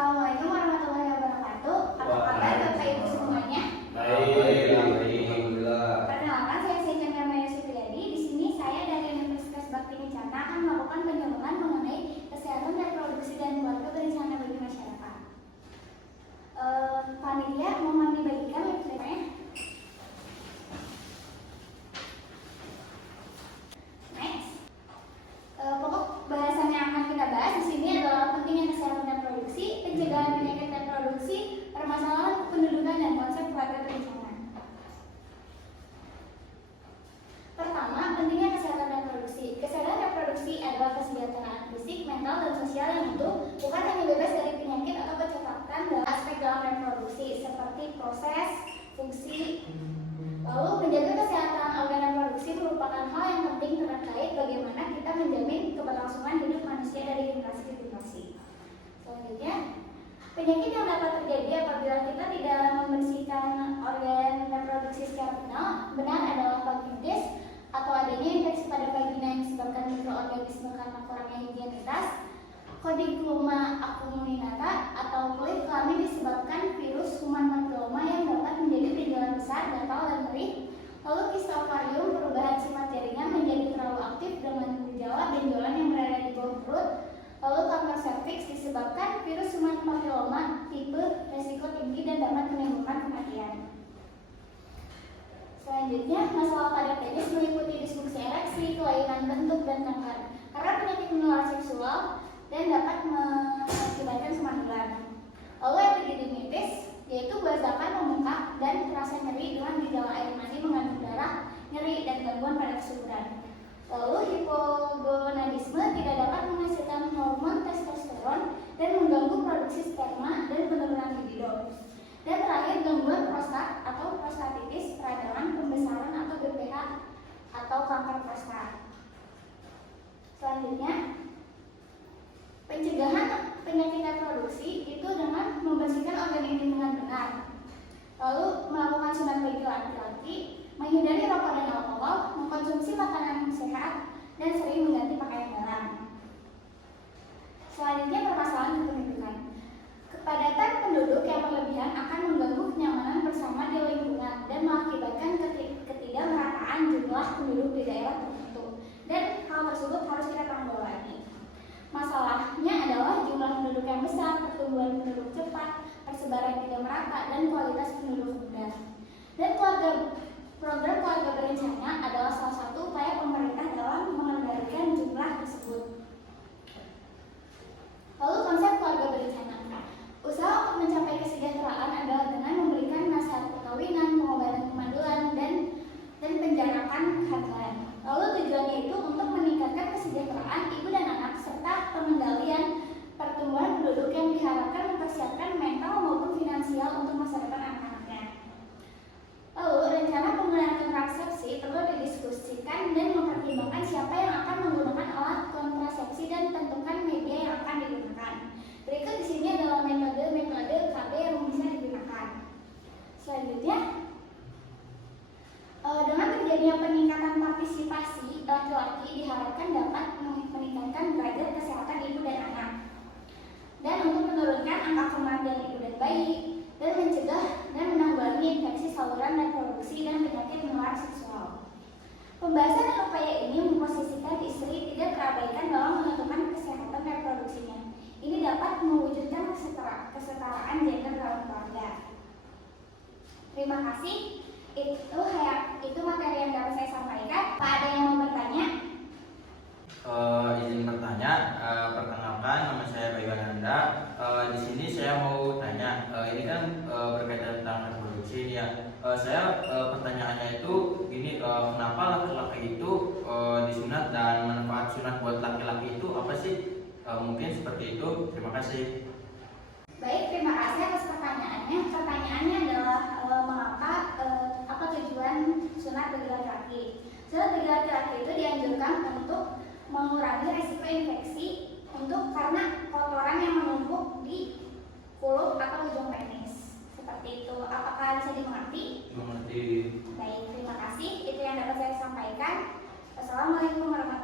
Assalamualaikum warahmatullahi wabarakatuh. Apa kabar Bapak Ibu semuanya? Baik, alhamdulillah. Perkenalkan, saya Chandra Maya Supriyadi. Di sini saya dari Universitas Bakti Kencana akan melakukan penjelasan mengenai kesehatan reproduksi dan keluarga berencana bagi masyarakat. Panitia mohon dibagikan website-nya. Next. Pokok bahasan yang akan kita bahas di sini adalah pentingnya kesehatan reproduksi, pencegahan penyakit reproduksi, permasalahan kependudukan dan konsep keluarga berencana. Pertama, pentingnya kesehatan reproduksi. Kesehatan reproduksi adalah kesejahteraan fisik, mental, dan sosial yang utuh, bukan hanya bebas dari penyakit atau kecacatan dalam aspek dalam reproduksi seperti proses, fungsi. Lalu, menjaga kesehatan organ reproduksi merupakan hal yang penting terkait bagaimana kita menjamin keberlangsungan hidup manusia dari generasi ke generasi. Selanjutnya, penyakit yang dapat terjadi apabila kita tidak membersihkan organ reproduksi secara benar adalah vaginismus atau adanya infeksi pada vagina yang disebabkan mikroorganisme karena kurangnya higienitas, Codiculuma acuminata atau kulit kelamin disebabkan virus human papilloma yang dapat menjadi benjolan besar, gatal, dan perih. Lalu kista ovarium, perubahan sifat jaringan menjadi terlalu aktif dengan gejala benjolan yang berada di bawah perut. Lalu kanker serviks disebabkan virus human papilloma tipe resiko tinggi dan dapat menimbulkan kematian. Selanjutnya, masalah pada penis meliputi disfungsi ereksi, kelainan bentuk, dan kanker karena penyakit menular seksual dan dapat mengakibatkan kematian. Lalu epididymitis, yaitu bazakan membengkak dan terasa nyeri dengan gejala air mani mengandung darah, nyeri, dan gangguan pada kesuburan. Lalu hipogonadisme tidak dapat menghasilkan hormon testosteron dan mengganggu produksi sperma dan penurunan libido. Dan terakhir, gangguan prostat atau prostatitis, peradangan, pembesaran atau BPH atau kanker prostat. Selanjutnya, pencegahan penyakit reproduksi itu dengan membersihkan organ ini dengan benar. Lalu melakukan sunat bagi laki-laki, menghindari rokok dan alkohol, mengkonsumsi makanan sehat, dan sering mengganti pakaian dalam. Selanjutnya, permasalahan kependudukan. Kepadatan penduduk yang berlebihan akan mengganggu kenyamanan bersama di lingkungan dan mengakibatkan ketidakmerataan jumlah penduduk di daerah tertentu. Dan hal tersebut harus kita tanggulangi. Masalahnya adalah jumlah penduduk yang besar, pertumbuhan penduduk cepat, persebaran tidak merata, dan kualitas penduduk rendah. Dan program keluarga berencana adalah salah satu upaya pemerintah dalam mengendalikan jumlah tersebut. Lalu konsep keluarga berencana. Usaha untuk mencapai kesejahteraan adalah dengan memberikan nasihat perkawinan, pengobatan kemandulan, dan penjarakan kehamilan. Lalu tujuannya itu untuk meningkatkan kesejahteraan ibu dan anak serta pengendalian pertumbuhan penduduk yang diharapkan mempersiapkan mental maupun finansial untuk masa depan anak-anaknya. Lalu rencana penggunaan kontrasepsi perlu didiskusikan dan mempertimbangkan siapa yang akan menggunakan alat kontrasepsi dan tentukan media yang akan digunakan. Berikut di sini adalah metode KB yang bisa digunakan. Selanjutnya, dengan terjadinya peningkatan partisipasi laki-laki diharapkan dapat meningkatkan derajat kesehatan ibu dan anak, dan untuk menurunkan angka kematian ibu dan bayi, dan mencegah dan menanggulangi infeksi saluran reproduksi dan penyakit menular seksual. Pembahasan dan upaya ini memposisikan istri tidak terabaikan dalam menentukan kesehatan reproduksinya. Ini dapat mewujudkan kesetaraan gender dalam keluarga. Terima kasih. Itu materi yang dapat saya sampaikan. Pak, ada yang mau bertanya? Izin bertanya. Perkenalkan, nama saya Bayu Ananda. Di sini saya mau tanya. Ini kan berkaitan tentang reproduksi ya. Saya pertanyaannya itu gini, kenapa laki-laki itu disunat dan manfaat sunat buat laki-laki itu apa sih? Mungkin seperti itu. Terima kasih. Baik, terima kasih atas pertanyaannya. Pertanyaannya adalah apa tujuan sunat bagi laki-laki? Sunat bagi laki-laki itu dianjurkan untuk mengurangi risiko infeksi karena kotoran yang menumpuk di kulup atau ujung penis. Seperti itu. Apakah bisa dimengerti? Mengerti. Baik, terima kasih. Itu yang dapat saya sampaikan. Assalamualaikum warahmatullahi wabarakatuh.